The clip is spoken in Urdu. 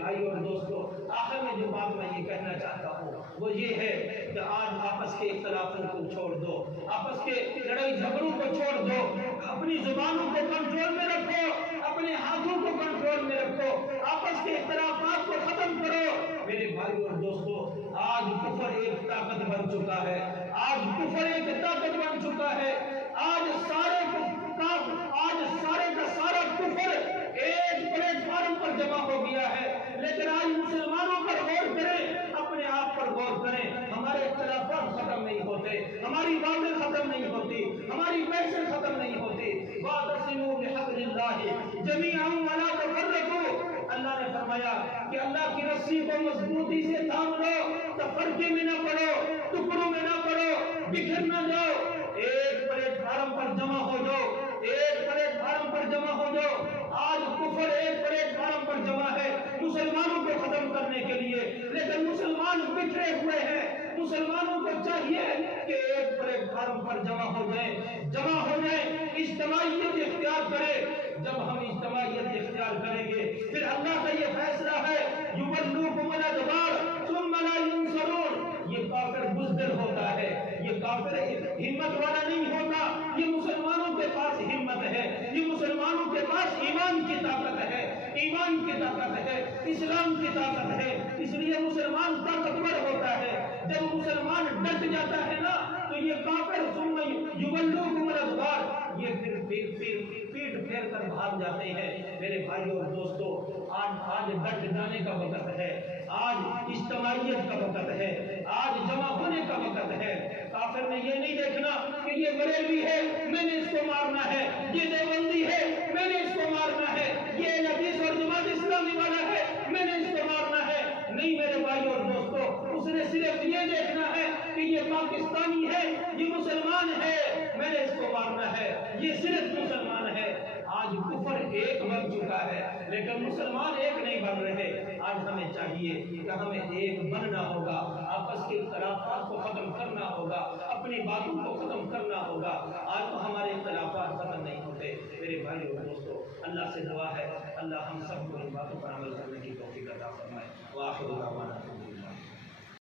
بھائی اور دوستو، آخر میں جو بات میں یہ کہنا چاہتا ہوں وہ یہ ہے کہ آج آپس کے اختلافوں کو چھوڑ دو، آپس کے لڑائی جھگڑوں کو چھوڑ دو، اپنی زبانوں کو کنٹرول میں رکھو، اپنے ہاتھوں کو کنٹرول میں رکھو، آپس کے اختلافات کو ختم کرو۔ میرے بھائی اور دوستو، آج کفر ایک طاقت بن چکا ہے، آج کفر ایک طاقت بن چکا ہے، آج سارے کا سارا کفر ایک پلیٹ فارم پر جمع ہو گیا ہے۔ لیکن آج مسلمانوں پر غور کریں، اپنے آپ پر غور کریں، ہمارے اختلافات ختم نہیں ہوتے، ہماری باتیں ختم نہیں ہوتی، ہماری بحثیں ختم نہیں ہوتی۔ وَاعْتَصِمُوا بِحَبْلِ اللَّهِ جَمِيعًا وَلَا تَفَرَّقُوا، اللہ نے فرمایا کہ اللہ کی رسی کو مضبوطی سے تھام لو، تفرقے میں نہ پڑو، ٹکڑوں میں نہ پڑو، بکھر نہ جاؤ، ایک پلیٹ فارم پر جمع ہو جاؤ، ایک پلیٹ فارم پر جمع ہو جاؤ۔ آج کفر ایک پلیٹ فارم پر جمع ہے مسلمانوں کو ختم کرنے کے لیے، لیکن مسلمان بکھرے ہوئے ہیں۔ مسلمانوں کو چاہیے کہ ایک پلیٹ فارم پر جمع ہو جائیں، اجتماعیت اختیار کریں۔ جب ہم اجتماعیت اختیار کریں گے پھر اللہ کا یہ فیصلہ ہے یُوَلُّوکُمُ الْأَدْبَارَ ثُمَّ لَا يُنصَرُونَ، یہ کافر بزدل ہوتا ہے، یہ کافر ہمت والا نہیں ہوتا، یہ مسلمانوں کے پاس ہمت ہے، یہ مسلمانوں کے پاس ایمان کی طاقت ہے، ایمان کی طاقت ہے، اسلام کی طاقت ہے، اس لیے مسلمان طاقتور ہوتا ہے۔ جب مسلمان ڈٹ جاتا ہے نا تو یہ کافر یُوَلُّوکُمُ الْأَدْبَارَ، یہ پھر پیٹ پھیر کر بھاگ جاتے ہیں۔ میرے بھائی اور دوستو، آج ڈٹ جانے کا وقت ہے، آج اجتماعیت کا وقت ہے، آج جمع ہونے کا وقت ہے۔ کافر نے یہ نہیں دیکھنا کہ یہ بریلوی ہے میں نے اس کو مارنا ہے، یہ دیوبندی ہے میں نے اس کو مارنا ہے، یہ حدیث اور جماعت اسلامی والا ہے میں نے اس کو مارنا ہے۔ نہیں میرے بھائی اور دوستو، اس نے صرف یہ دیکھنا ہے کہ یہ پاکستانی ہے، یہ مسلمان ہے، میں نے اس کو مارنا ہے، یہ صرف مسلمان ہے۔ آج کفر ایک بن چکا ہے لیکن مسلمان ایک نہیں بن رہے۔ آج ہمیں چاہیے کہ ہمیں ایک بننا ہوگا، آپس کے اختلافات کو ختم کرنا ہوگا، اپنی باتوں کو ختم کرنا ہوگا۔ آج تو ہمارے اختلافات ختم نہیں ہوتے۔ میرے بھائی اور دوستو، اللہ سے دعا ہے اللہ ہم سب کو ان باتوں پر عمل کرنے کی توفیق عطا فرمائے۔ وآخر دعوانا